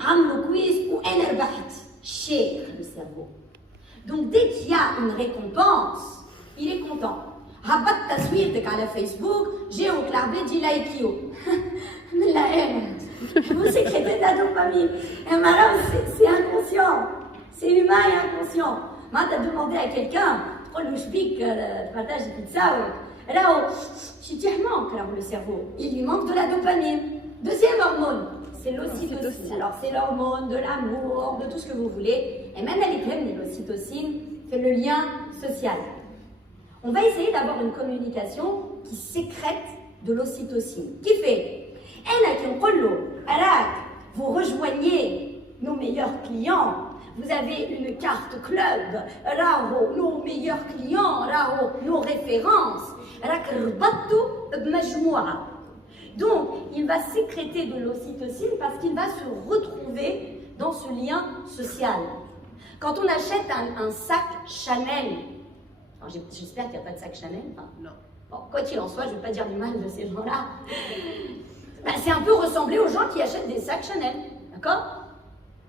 عملوا كويس وانا ربحت. Cher le cerveau. Donc dès qu'il y a une récompense, il est content. هبط تصويرتك على فيسبوك جاوك العباد دي لايكيو من لا انا vous sécrétez de la dopamine. Et maintenant c'est inconscient, c'est humain et inconscient. ما t'as demandé à quelqu'un تقول له شبيك تبارطاج بيتزا راهو شي manque alors le cerveau, il lui manque de la dopamine. Deuxième hormone, c'est l'ocytocine. Alors c'est l'hormone de l'amour, de tout ce que vous voulez. Et maintenant l'ocytocine fait le lien social. On va essayer d'avoir une communication qui sécrète de l'ocytocine. Qui fait vous rejoignez nos meilleurs clients. Vous avez une carte club. Nos meilleurs clients, nos références. Donc, il va sécréter de l'ocytocine parce qu'il va se retrouver dans ce lien social. Quand on achète un sac Chanel, j'espère qu'il n'y a pas de sac Chanel. Enfin, non. Bon, quoi qu'il en soit, je ne vais pas dire du mal de ces gens-là. Ben, c'est un peu ressembler aux gens qui achètent des sacs Chanel. D'accord?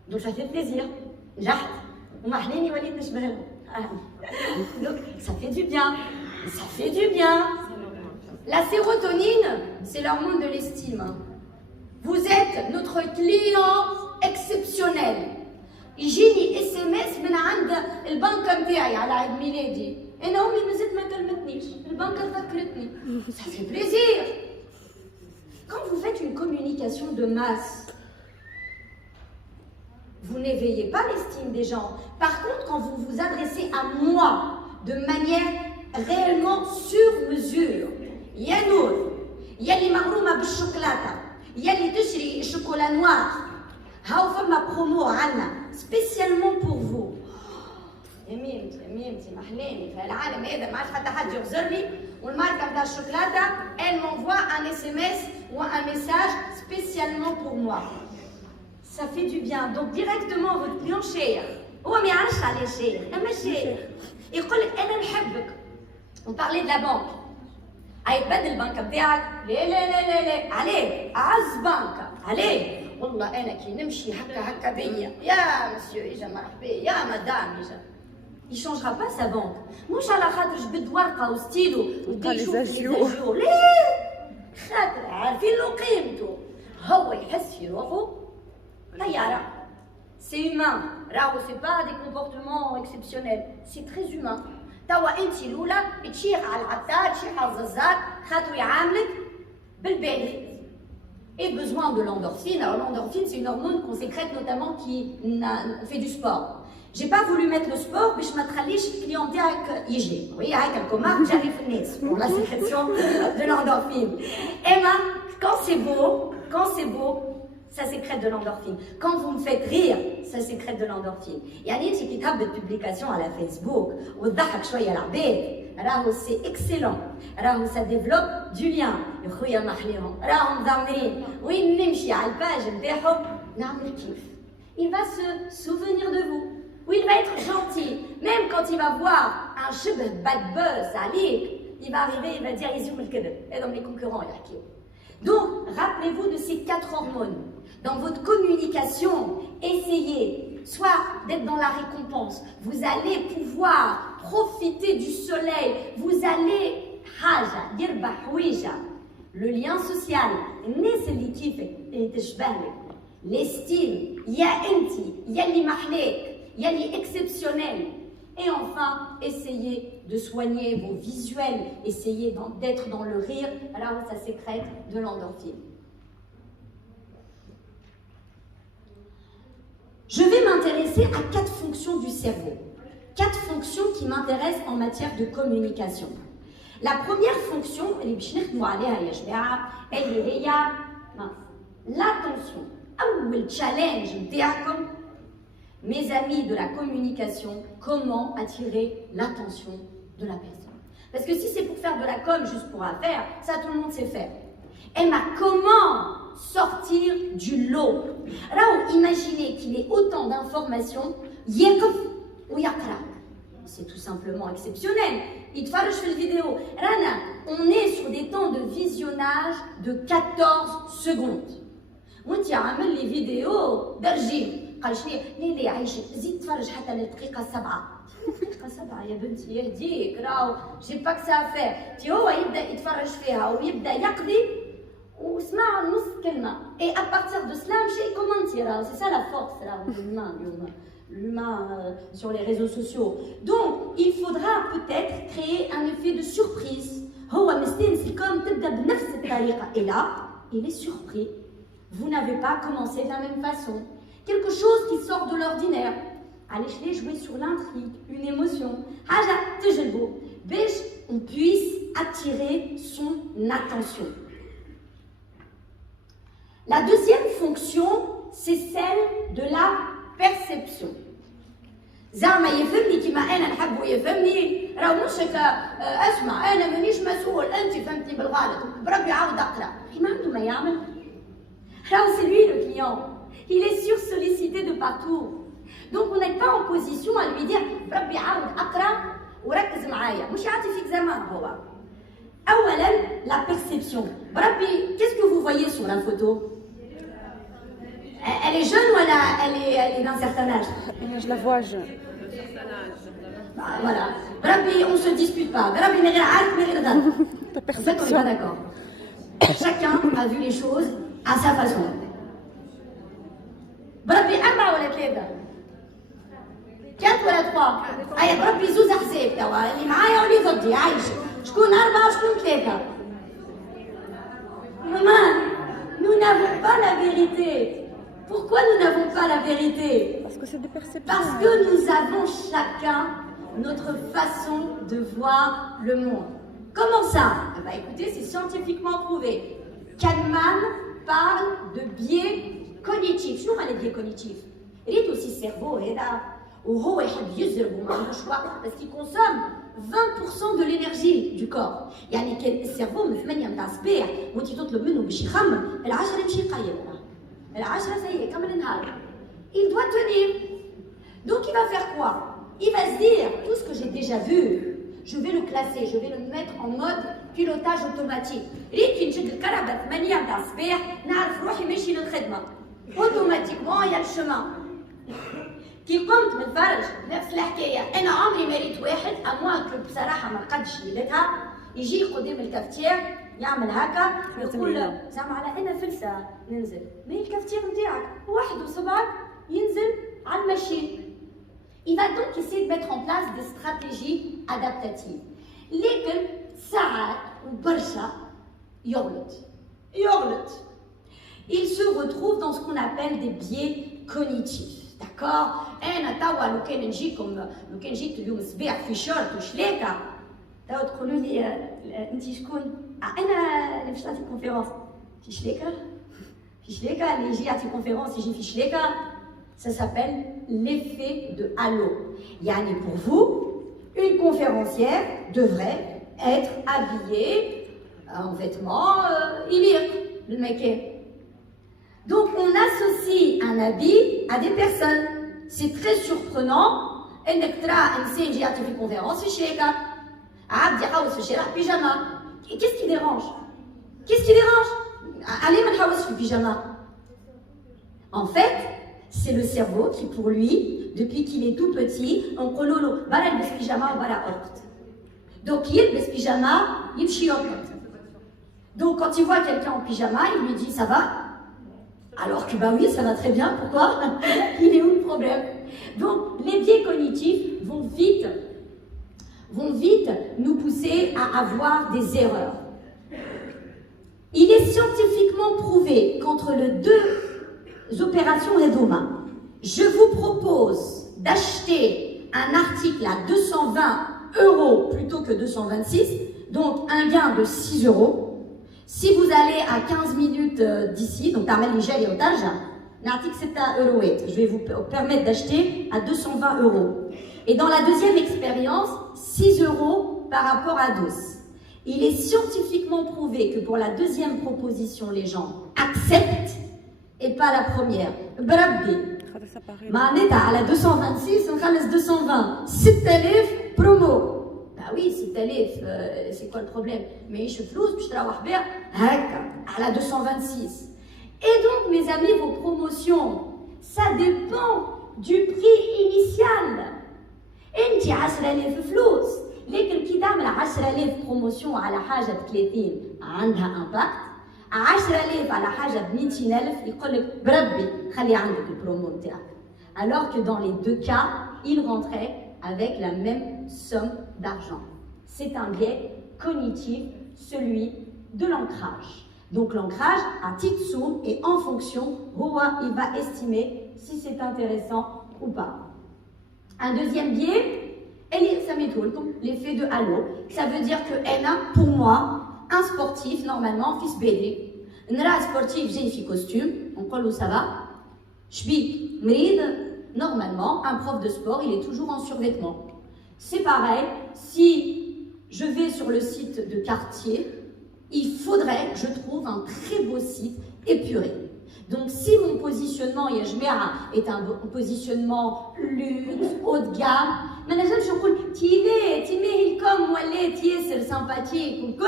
Donc ça fait plaisir. Donc ça fait du bien. Ça fait du bien. La sérotonine, c'est l'hormone de l'estime. Vous êtes notre client exceptionnel. يجيني SMS من عند البنكة نتاعي على عيد ميلادي. أنا أمي مازالت ما كلمتنيش، البنكة ذكرتني. Ça fait plaisir. Quand vous faites une communication de masse, vous n'éveillez pas l'estime des gens. Par contre, quand vous vous adressez à moi de manière réellement sur mesure, يا نور يلي مغرومة بالشوكولاتة يلي تشري الشوكولا نوار هاو فما برومو عنا spécialement pour vous. ميمتي محلاني في العالم هذا ما عادش حتى حد يغزرني والماركة بتاع الشوكولاتة elle m'envoie un SMS ou un message spécialement pour moi. Ça fait du bien. Donc directement votre client cher هو ما يعرفش عليه cher أما cher يقول لك أنا نحبك. On parlait de la banque. هيتبدل البنكة بتاعك لا لا لا لا لا عليه أعز بنكة عليه والله أنا كي نمشي هكا بيا يا مسيو إجا مرحبا يا مدام إجا. Il ne changera pas sa banque. مش على خاطر جبد ورقة وستيلو ودي يشوف ليزاجور ليه خاطر عارفين له قيمته هو يحس في روحه طيارة. C'est humain. راهو c'est pas des comportements exceptionnels. C'est très humain. توا انت الاولى تشيخ على العتاد تشيخ على الززار خاطر يعاملك بالبالغ. Et besoin de l'endorphine. Alors l'endorphine c'est une hormone qu'on sécrète notamment qui fait du sport. J'ai pas voulu mettre le sport باش ما تخليش الكليون تاعك يجي. Oui هاك الكومار جاري في الناس pour la sécrétion de l'endorphine. Emma, quand c'est beau, ça sécrète de l'endorphine. Quand vous me faites rire, ça sécrète de l'endorphine. يعني انت كي تهبط publication على فيسبوك وتضحك شويه العباد راهو سي اكسيلون راهو ça développe du lien. يا خويا محليهم راهم مضمرين وين نمشي على الباج نتاعهم نعمل كيف. Il va se souvenir de vous. Oui, il va être gentil. Même quand il va voir un شبه bad buzz عليك, il va arriver, il va dire يزيوم الكذب. Et donc les concurrents يحكيوا. Donc, rappelez-vous de ces 4 hormones. Dans votre communication, essayez soit d'être dans la récompense. Vous allez pouvoir profiter du soleil. Vous allez حاجة يربح حويجة. Le lien social. الناس اللي كيفك اللي تشبهلك. L'estime. يا انتي يلي محلاك. يلي exceptionnel. Et enfin, essayez de soigner vos visuels, essayez d'être dans le rire, alors ça sécrète de l'endorphine. Je vais m'intéresser à 4 fonctions du cerveau. 4 fonctions qui m'intéressent en matière de communication. La première fonction, elle est l'attention. Le challenge d'Akom. Mes amis de la communication, comment attirer l'attention de la personne. Parce que si c'est pour faire de la com juste pour la faire, ça tout le monde sait faire. Emma, comment sortir du lot? Alors, imaginez qu'il y ait autant d'informations, c'est tout simplement exceptionnel. Il te fallait la vidéo. Rana, on est sur des temps de visionnage de 14 secondes. وانت عامل لي فيديو درجين قال شنو ليه عايشك زيد تفرج حتى للدقيقه 7 دقيقه 7 يا بنتي يهديك راهو جي باك سافير تي هو يبدا يتفرج فيها ويبدا يقضي وسمع نص كلمه اي ابارتيغ دو سلا مشي كومونتي راهو سي سا لا فورس راهو l'humain sur les réseaux sociaux. Donc, il faudra peut-être créer un effet de surprise. هو مستنسي comme تبدا بنفس الطريقه et là il est surpris. Vous n'avez pas commencé de la même façon. Quelque chose qui sort de l'ordinaire. Allez jouer sur l'intrigue, une émotion. حاجه تجلبو باش on puisse attirer son attention. La deuxième fonction, c'est celle de la perception. زعما يفهمني كيما انا نحبو يفهمني راه مش هكا اسمع انا مانيش مسؤول انت فهمتني بالغلط بربي عاود اقرا ما عنده ما يعمل راهو c'est lui le client il est sursollicité de partout donc on n'est pas en position à lui dire بربي عاود اقرا وركز معايا مش يعطي فيك زمان هو اولا la perception بربي qu'est-ce que vous voyez sur la photo. Elle est jeune ou elle est d'un certain âge? Je la vois jeune. Bah, voilà. Rabbi, on ne se dispute pas. Rabbi, on est pas d'accord. Chacun a vu les choses à sa façon. Rabbi, arba ou la tleda? 4 ou la 3? Aïe, Rabbi, zouz ahseb, tawa. Li maaya ou li ضدي, عايش. شكون 4 وشكون 3? Maman, nous n'avons pas la vérité. Pourquoi nous n'avons pas la vérité? Parce que c'est des perceptions. Parce que nous avons chacun notre façon de voir le monde. Comment ça? Bah écoutez, c'est scientifiquement prouvé. Kahneman parle de biais cognitifs. Je trouve les biais cognitifs. Il est aussi cerveau, et là, parce qu'il consomme 20% de l'énergie du corps. يعني كان السيرفو من 8 نتاع الصباح وانت تطلب منه باش يخمم العشرة يمشي يقيم. العشرة ça y est كمل النهار. Il doit tenir. Donc il va faire quoi? Il va se dire tout ce que j'ai déjà vu, je vais le classer, je vais le mettre en mode pilotage automatique. ريت نشد الكهرباء 8 نتاع الصباح نعرف روحي ماشي للخدمة. Automatiquement il y a le chemin. كي قمت نتفرج نفس الحكايه انا عمري ما ريت واحد امواك بصراحه ما قدش ليلتها يجي قدام الكافتير يعمل هكا يقول زعما على انا فلسه ننزل ما الكافتير نتاعك وحده صبعك ينزل على الماشين. Il va donc essayer de mettre en place des stratégies adaptatives. لكن ساعات وبرشا يغلط. Il se retrouve dans ce qu'on appelle des biais cognitifs. D'accord? انا توا لو كان جيت اليوم الصباح في شورت وشلاكه توا تقولوا لي انت شكون؟ انا اللي باش نعطي كونفيرونس في شلاكه اللي يجي يعطي كونفيرونس يجي في شلاكه. Ça s'appelle l'effet de halo. Yani pour vous, une conférencière devrait être habillée en vêtements illiques, le maquet. Donc on associe un habit à des personnes. C'est très surprenant. انك ترى انسان يجي يعطي في conférence في شيكه عبد يحوس في الشارع بيجاما. Qu'est-ce qui dérange? Allez ما نحوس في البيجاما. En fait, c'est le cerveau qui pour lui, depuis qu'il est tout petit, on قولوا له برا البس بيجاما وبرا ارقد. Donc يلبس بيجاما يمشي يرقد. Donc quand il voit quelqu'un en pyjama, il lui dit ça va? Alors que bah oui, ça va très bien. Pourquoi? Il est où le problème? Donc, les biais cognitifs vont vite nous pousser à avoir des erreurs. Il est scientifiquement prouvé qu'entre les deux opérations Redoma, je vous propose d'acheter un article à 220 € plutôt que 226, donc un gain de 6 €. Si vous allez à 15 minutes d'ici, donc تعمل لي جالي otage, نعطيك 6 €. Je vais vous permettre d'acheter à 220 €. Et dans la deuxième expérience, 6 € par rapport à 12. Il est scientifiquement prouvé que pour la deuxième proposition, les gens acceptent et pas la première. بربي معناتها على 226 نخلص 220 6000 promo. Ah oui, 6000, c'est quoi le problème? Mais je flous, puis je travaille bien, à la 226. Et donc, mes amis, vos promotions, ça dépend du prix initial. انت 10,000 فلوس لكن كي تعمل 10,000 بروموسيون على حاجه ب 30 عندها امباكت 10,000 على حاجه ب 200,000 يقول لك بربي خلي عندك البرومو نتاعك. Alors que dans les deux cas, il rentrait avec la même somme d'argent. C'est un biais cognitif, celui de l'ancrage. Donc l'ancrage à Titsou et en fonction, Roa il va estimer si c'est intéressant ou pas. Un deuxième biais, l'effet de halo. Ça veut dire que pour moi, un sportif, normalement, fils bédé, un sportif, j'ai fait costume, on parle où ça va. Chbik, mride, normalement, un prof de sport, il est toujours en survêtement. C'est pareil, si je vais sur le site de quartier, il faudrait que je trouve un très beau site épuré. Donc si mon positionnement est un positionnement luxe, haut de gamme, c'est sympathique,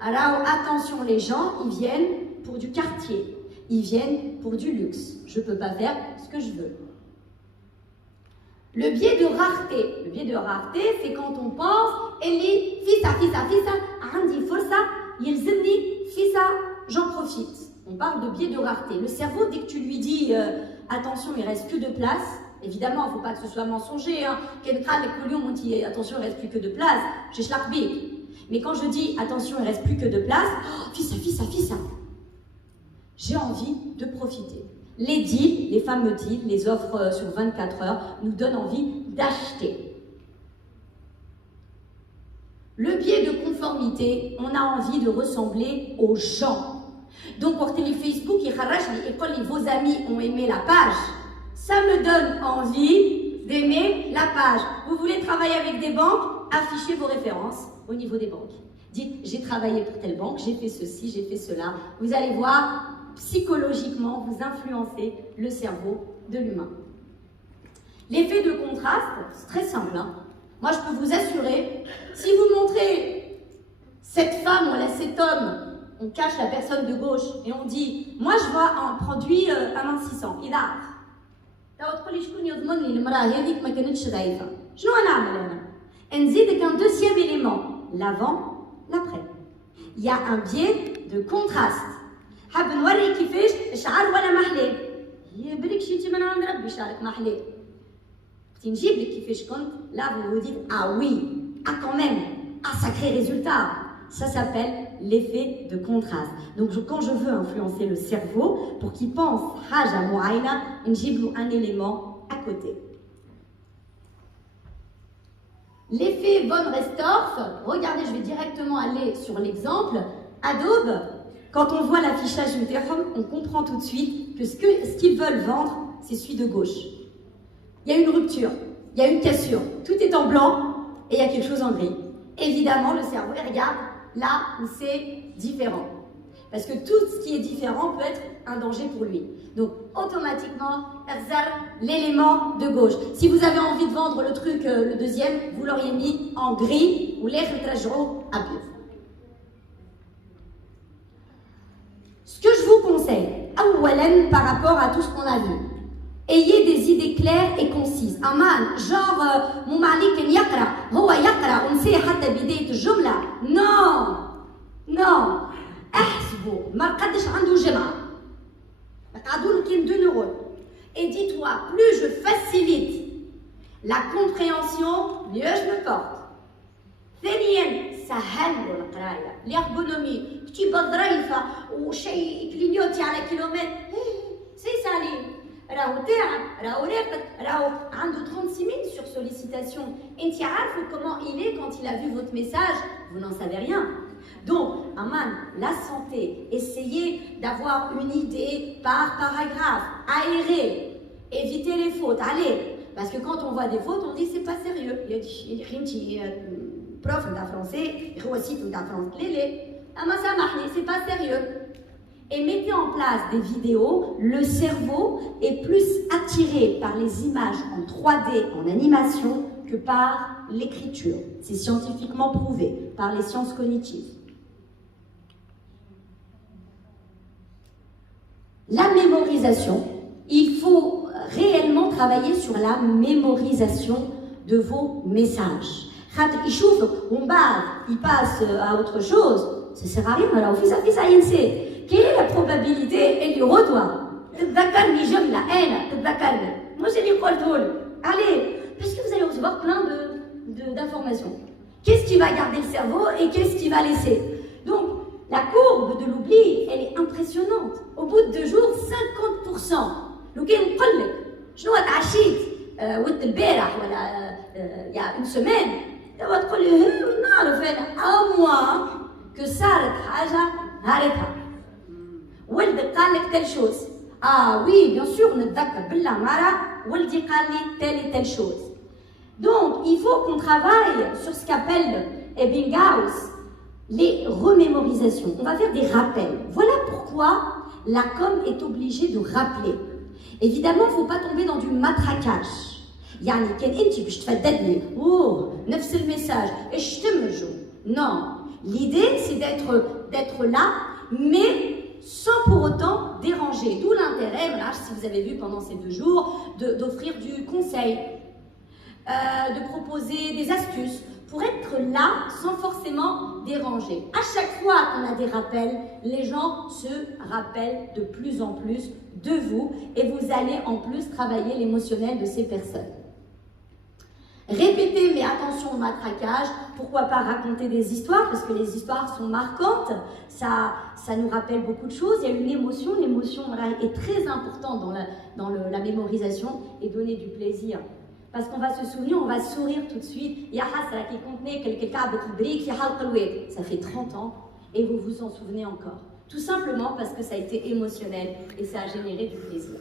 alors attention, les gens, ils viennent pour du quartier, ils viennent pour du luxe. Je ne peux pas faire ce que je veux. Le biais de rareté. Le biais de rareté, c'est quand on pense, j'en profite. On parle de biais de rareté. Le cerveau, dès que tu lui dis attention, il ne reste que de place, évidemment, il ne faut pas que ce soit mensonger. Hein. Attention, il ne reste plus que de place. Mais quand je dis attention, il ne reste plus que de place, fissa, j'ai envie de profiter. Les deals, les fameux deals, les offres sur 24 heures, nous donnent envie d'acheter. Le biais de conformité, on a envie de ressembler aux gens. Donc, pour télé Facebook, vos amis ont aimé la page. Ça me donne envie d'aimer la page. Vous voulez travailler avec des banques? Affichez vos références au niveau des banques. Dites, j'ai travaillé pour telle banque, j'ai fait ceci, j'ai fait cela. Vous allez voir, psychologiquement, vous influencez le cerveau de l'humain. L'effet de contraste, c'est très simple. Hein. Moi, je peux vous assurer, si vous montrez cette femme ou cet homme, on cache la personne de gauche et on dit moi je vois un produit amincissant il a نزيدك un deuxième élément l'avant l'après il y a un biais de contraste حاب نوري كيفاش الشعر ولا محلاه هي بالك شي انت من عند ربي شعرك محلاه اختي نجيب لك كيفاش كنت là vous vous dites ah oui ah quand même un sacré résultat. Ça s'appelle l'effet de contraste. Donc quand je veux influencer le cerveau pour qu'il pense haja mu'ayna, njiblou un élément à côté. L'effet von Restorff, regardez, je vais directement aller sur l'exemple. Adobe, quand on voit l'affichage du téléphone, on comprend tout de suite que ce qu'ils veulent vendre, c'est celui de gauche. Il y a une rupture, il y a une cassure, tout est en blanc et il y a quelque chose en gris. Évidemment, le cerveau, il regarde là où c'est différent. Parce que tout ce qui est différent peut être un danger pour lui. Donc, automatiquement, l'élément de gauche. Si vous avez envie de vendre le truc, le deuxième, vous l'auriez mis en gris ou l'air à bleu. Ce que je vous conseille, par rapport à tout ce qu'on a vu, ayez des idées claires et concises. Aman, genre, mon mari qui yakra, هو يقرأ ونسي حتى بداية الجملة. Non. احسبوا ما قدش عنده جمعة. قعدوا له كاين 2 neurones. Et dis-toi, plus je facilite la compréhension, mieux je me porte. ثانيا سهل له القراية. L'ergonomie, كتيبة ظريفة وشيء كلينيوتي على كيلومتر. سي سالي. راهو تاعك راهو رافد راهو عنده 36 000 sur sollicitation. انت عارفه comment il est quand il a vu votre message, vous n'en savez rien. Donc, Aman, la santé, essayez d'avoir une idée par paragraphe, aéré, évitez les fautes, allez, parce que quand on voit des fautes, on dit c'est pas sérieux. Il y a prof de français, il y a aussi de français, c'est pas sérieux. Et mettez en place des vidéos, le cerveau est plus attiré par les images en 3D, en animation, que par l'écriture. C'est scientifiquement prouvé par les sciences cognitives. La mémorisation, il faut réellement travailler sur la mémorisation de vos messages. Il passe à autre chose, ça ne sert à rien, alors quelle est la probabilité et du retour? Moi j'ai dit allez, parce que vous allez recevoir plein d'informations. Qu'est-ce qui va garder le cerveau et qu'est-ce qui va laisser? Donc, la courbe de l'oubli, elle est impressionnante. Au bout de 2 jours, 50%. لو كان نقول لك شنو تعشيت ود البارح ولا il y a une semaine, توا تقول لي نعرف انا au moins que صارت حاجه هارتها. ولدك قال لك telle chose. Ah oui, bien sûr, نتذكر بالله ولدي قال لي telle et telle chose. Donc, il faut qu'on travaille sur ce qu'appelle Ebbinghaus les remémorisations. On va faire des rappels. Voilà pourquoi la com est obligée de rappeler. Évidemment, il ne faut pas tomber dans du matraquage. يعني كان انت باش تفددني نفس الميساج ايش تمرجوا. Non, l'idée c'est d'être là, mais sans pour autant déranger. D'où l'intérêt, voilà, si vous avez vu pendant ces 2 jours, d'offrir du conseil, de proposer des astuces pour être là sans forcément déranger. À chaque fois qu'on a des rappels, les gens se rappellent de plus en plus de vous et vous allez en plus travailler l'émotionnel de ces personnes. Répétez, mais attention au matraquage, pourquoi pas raconter des histoires, parce que les histoires sont marquantes, ça nous rappelle beaucoup de choses, il y a une émotion, l'émotion est très importante dans la mémorisation et donner du plaisir. Parce qu'on va se souvenir, on va sourire tout de suite. Il y a Hasra qui contenait quelqu'un avec le brique, ça fait 30 ans et vous vous en souvenez encore. Tout simplement parce que ça a été émotionnel et ça a généré du plaisir.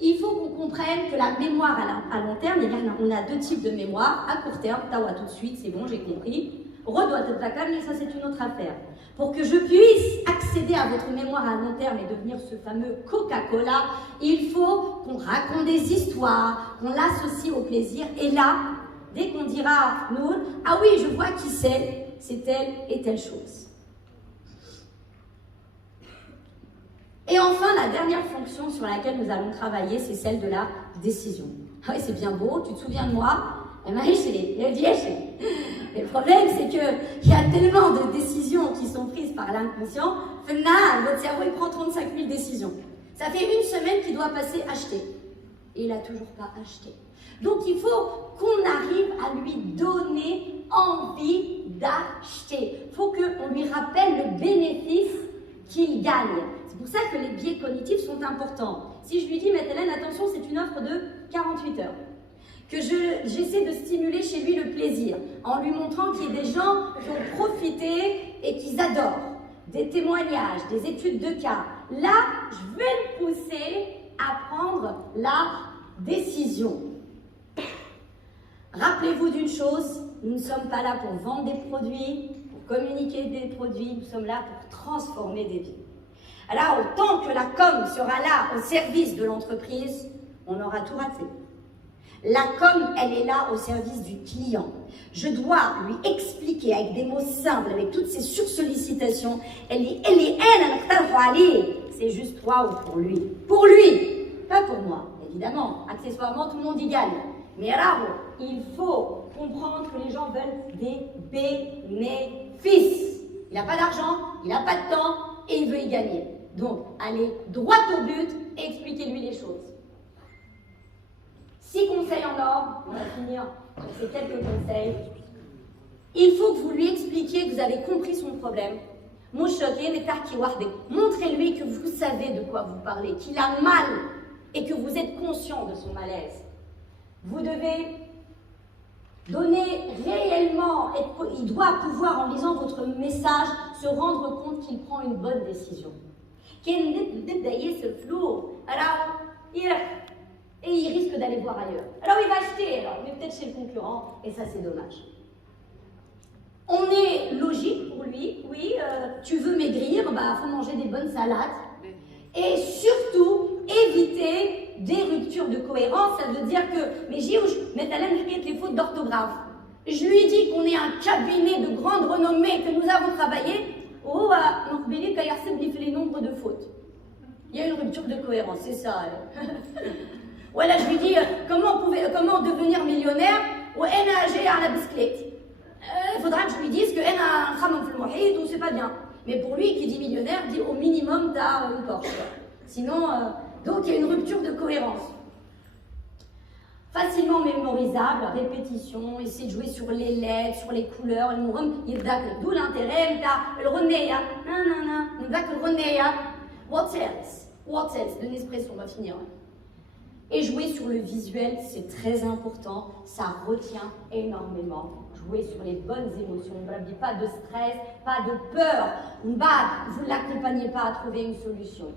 Il faut qu'on comprenne que la mémoire à long terme, on a 2 types de mémoire. À court terme, tawa tout de suite, c'est bon, j'ai compris. Redoit mais ça c'est une autre affaire. Pour que je puisse accéder à votre mémoire à long terme et devenir ce fameux Coca-Cola, il faut qu'on raconte des histoires, qu'on l'associe au plaisir. Et là, dès qu'on dira Nour, ah oui, je vois qui c'est telle et telle chose. Et enfin, la dernière fonction sur laquelle nous allons travailler, c'est celle de la décision. Ah oui, c'est bien beau, tu te souviens de moi? Le problème, c'est qu'il y a tellement de décisions qui sont prises par l'inconscient. Votre cerveau, il prend 35 000 décisions. Ça fait 1 semaine qu'il doit passer acheter. Et il n'a toujours pas acheté. Donc, il faut qu'on arrive à lui donner envie d'acheter. Il faut qu'on lui rappelle le bénéfice qu'il gagne. C'est pour ça que les biais cognitifs sont importants. Si je lui dis, mais Hélène, attention, c'est une offre de 48 heures. Que j'essaie de stimuler chez lui le plaisir, en lui montrant qu'il y a des gens qui ont profité et qu'ils adorent, des témoignages, des études de cas. Là, je vais le pousser à prendre la décision. Rappelez-vous d'une chose, nous ne sommes pas là pour vendre des produits, pour communiquer des produits, nous sommes là pour transformer des vies. Alors, autant que la com sera là au service de l'entreprise, on aura tout raté. La com, elle est là au service du client. Je dois lui expliquer avec des mots simples, avec toutes ces sursollicitations. C'est juste toi ou pour lui. Pour lui, pas pour moi, évidemment. Accessoirement, tout le monde y gagne. Mais alors, il faut comprendre que les gens veulent des bénéfices. Il n'a pas d'argent, il n'a pas de temps et il veut y gagner. Donc, allez droit au but et expliquez-lui les choses. 6 conseils en or, on va finir ces quelques conseils. Il faut que vous lui expliquiez que vous avez compris son problème. Montrez-lui que vous savez de quoi vous parlez, qu'il a mal et que vous êtes conscient de son malaise. Vous devez donner réellement, il doit pouvoir, en lisant votre message, se rendre compte qu'il prend une bonne décision. Et il risque d'aller voir ailleurs. Alors il va acheter, mais peut-être chez le concurrent, et ça c'est dommage. On est logique pour lui, oui, tu veux maigrir, faut manger des bonnes salades. Et surtout, éviter des ruptures de cohérence, ça veut dire que, mais maintenant, les fautes d'orthographe. Je lui dis qu'on est un cabinet de grande renommée, que nous avons travaillé, وهو مقبلي كيحسب لي في les nombres de fautes. Il y a une rupture de cohérence, c'est ça. Voilà, je lui dis comment devenir millionnaire ou j'ai à la bicyclette. Il faudra que je lui dise que un khamam fil mohit ou c'est pas bien. Mais pour lui qui dit millionnaire, dit au minimum t'as une Porsche. Sinon, donc il y a une rupture de cohérence. Facilement mémorisable, répétition, essayer de jouer sur les lettres, sur les couleurs, d'où l'intérêt, le renéa, le renéa, what else, de Nespresso, on va finir. Et jouer sur le visuel, c'est très important, ça retient énormément. Jouer sur les bonnes émotions, pas de stress, pas de peur, vous ne l'accompagnez pas à trouver une solution.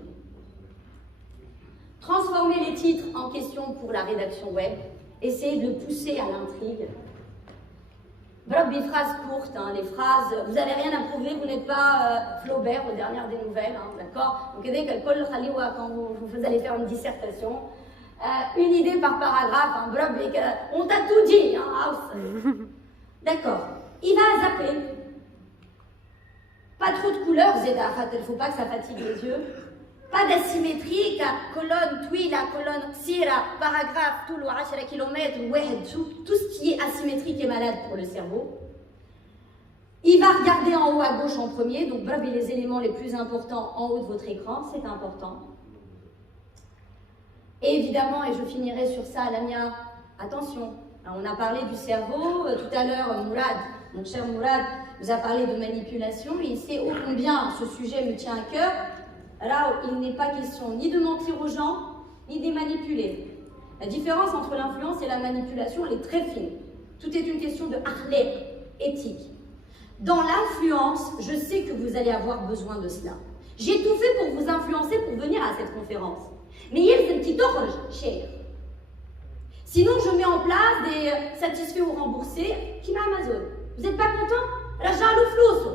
Transformer les titres en questions pour la rédaction web, essayez de le pousser à l'intrigue. Des phrases courtes, les phrases, vous n'avez rien à prouver, vous n'êtes pas Flaubert aux dernières des nouvelles, d'accord? Donc quand vous allez faire une dissertation, une idée par paragraphe, on t'a tout dit, d'accord. Il va zapper. Pas trop de couleurs, il ne faut pas que ça fatigue les yeux. Pas d'asymétrie, colonne tuila, colonne sira, paragraphe, tout le 10 km, tout ce qui est asymétrique est malade pour le cerveau. Il va regarder en haut à gauche en premier, donc les éléments les plus importants en haut de votre écran, c'est important. Et évidemment, et je finirai sur ça, Lamia, attention, on a parlé du cerveau, tout à l'heure, Mourad, mon cher Mourad, vous a parlé de manipulation, et il sait ô combien ce sujet me tient à cœur. Alors, il n'est pas question ni de mentir aux gens, ni de les manipuler. La différence entre l'influence et la manipulation, elle est très fine. Tout est une question de akhlaq, éthique. Dans l'influence, je sais que vous allez avoir besoin de cela. J'ai tout fait pour vous influencer pour venir à cette conférence. Mais il y a un petit cher. Sinon, je mets en place des satisfaits ou remboursés qui m'a Amazon. Vous n'êtes pas content? Alors, j'ai un flou.